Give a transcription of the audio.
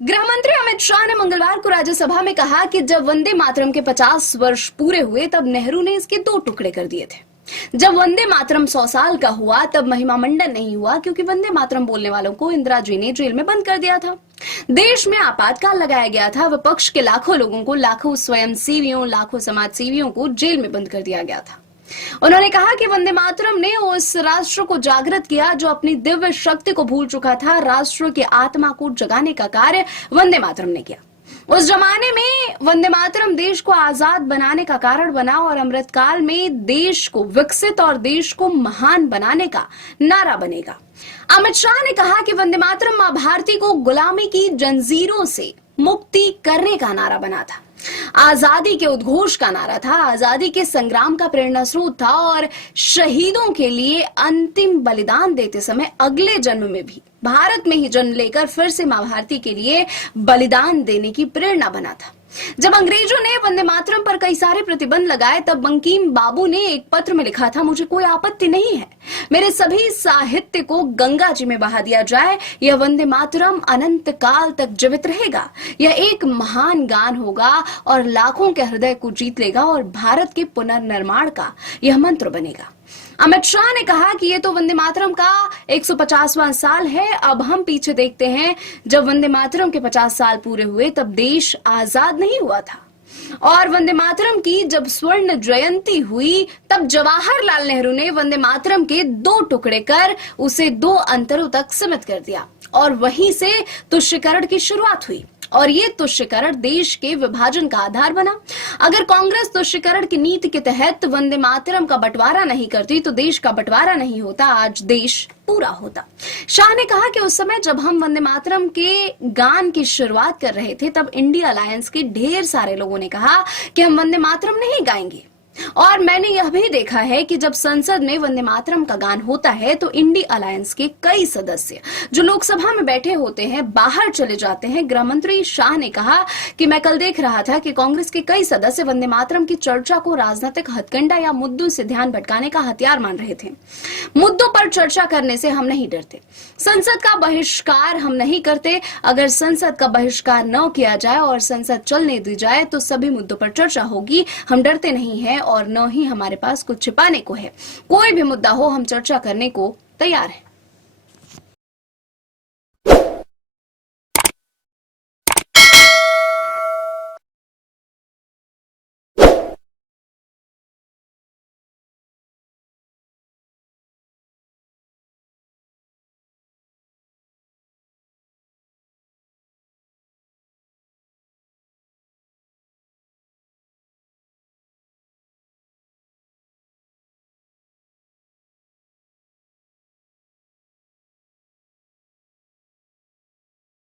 गृह मंत्री अमित शाह ने मंगलवार को राज्यसभा में कहा कि जब वंदे मातरम के 50 वर्ष पूरे हुए तब नेहरू ने इसके 2 टुकड़े कर दिए थे। जब वंदे मातरम 100 साल का हुआ तब महिमा मंडन नहीं हुआ, क्योंकि वंदे मातरम बोलने वालों को इंदिरा जी ने जेल में बंद कर दिया था। देश में आपातकाल लगाया गया था। विपक्ष के लाखों लोगों को, लाखों स्वयंसेवियों, लाखों समाज सेवियों को जेल में बंद कर दिया गया था। उन्होंने कहा कि वंदे मातरम ने उस राष्ट्र को जागृत किया जो अपनी दिव्य शक्ति को भूल चुका था। राष्ट्र की आत्मा को जगाने का कार्य वंदे मातरम ने किया। उस जमाने में वंदे मातरम देश को आजाद बनाने का कारण बना और अमृतकाल में देश को विकसित और देश को महान बनाने का नारा बनेगा। अमित शाह ने कहा कि वंदे मातरम मां भारती को गुलामी की जंजीरों से मुक्ति करने का नारा बना था, आजादी के उद्घोष का नारा था, आजादी के संग्राम का प्रेरणा स्रोत था और शहीदों के लिए अंतिम बलिदान देते समय अगले जन्म में भी भारत में ही जन्म लेकर फिर से मां भारती के लिए बलिदान देने की प्रेरणा बना था। जब अंग्रेजों ने वंदे मातरम पर कई सारे प्रतिबंध लगाए तब बंकिम बाबू ने एक पत्र में लिखा था, मुझे कोई आपत्ति नहीं है, मेरे सभी साहित्य को गंगा जी में बहा दिया जाए, यह वंदे मातरम अनंत काल तक जीवित रहेगा, यह एक महान गान होगा और लाखों के हृदय को जीत लेगा और भारत के पुनर्निर्माण का यह मंत्र बनेगा। अमित शाह ने कहा कि ये तो वंदे मातरम का 150वां साल है। अब हम पीछे देखते हैं, जब वंदे मातरम के 50 साल पूरे हुए तब देश आजाद नहीं हुआ था और वंदे मातरम की जब स्वर्ण जयंती हुई तब जवाहरलाल नेहरू ने वंदे मातरम के 2 टुकड़े कर उसे 2 अंतरों तक सीमित कर दिया और वहीं से तुष्यकरण की शुरुआत हुई और ये तुष्यकरण देश के विभाजन का आधार बना। अगर कांग्रेस तुष्यकरण की नीति के तहत वंदे मातरम का बंटवारा नहीं करती तो देश का बंटवारा नहीं होता, आज देश पूरा होता। शाह ने कहा कि उस समय जब हम वंदे मातरम के गान की शुरुआत कर रहे थे तब इंडिया अलायंस के ढेर सारे लोगों ने कहा कि हम वंदे मातरम नहीं गाएंगे और मैंने यह भी देखा है कि जब संसद में वंदे मातरम का गान होता है तो इंडिया अलायंस के कई सदस्य जो लोकसभा में बैठे होते हैं बाहर चले जाते हैं। गृह मंत्री शाह ने कहा कि मैं कल देख रहा था कि कांग्रेस के कई सदस्य वंदे मातरम की चर्चा को राजनीतिक हथकंडा या मुद्दों से ध्यान भटकाने का हथियार मान रहे थे। मुद्दों पर चर्चा करने से हम नहीं डरते, संसद का बहिष्कार हम नहीं करते। अगर संसद का बहिष्कार न किया जाए और संसद चलने दी जाए तो सभी मुद्दों पर चर्चा होगी। हम डरते नहीं है और न ही हमारे पास कुछ छिपाने को है। कोई भी मुद्दा हो हम चर्चा करने को तैयार हैं।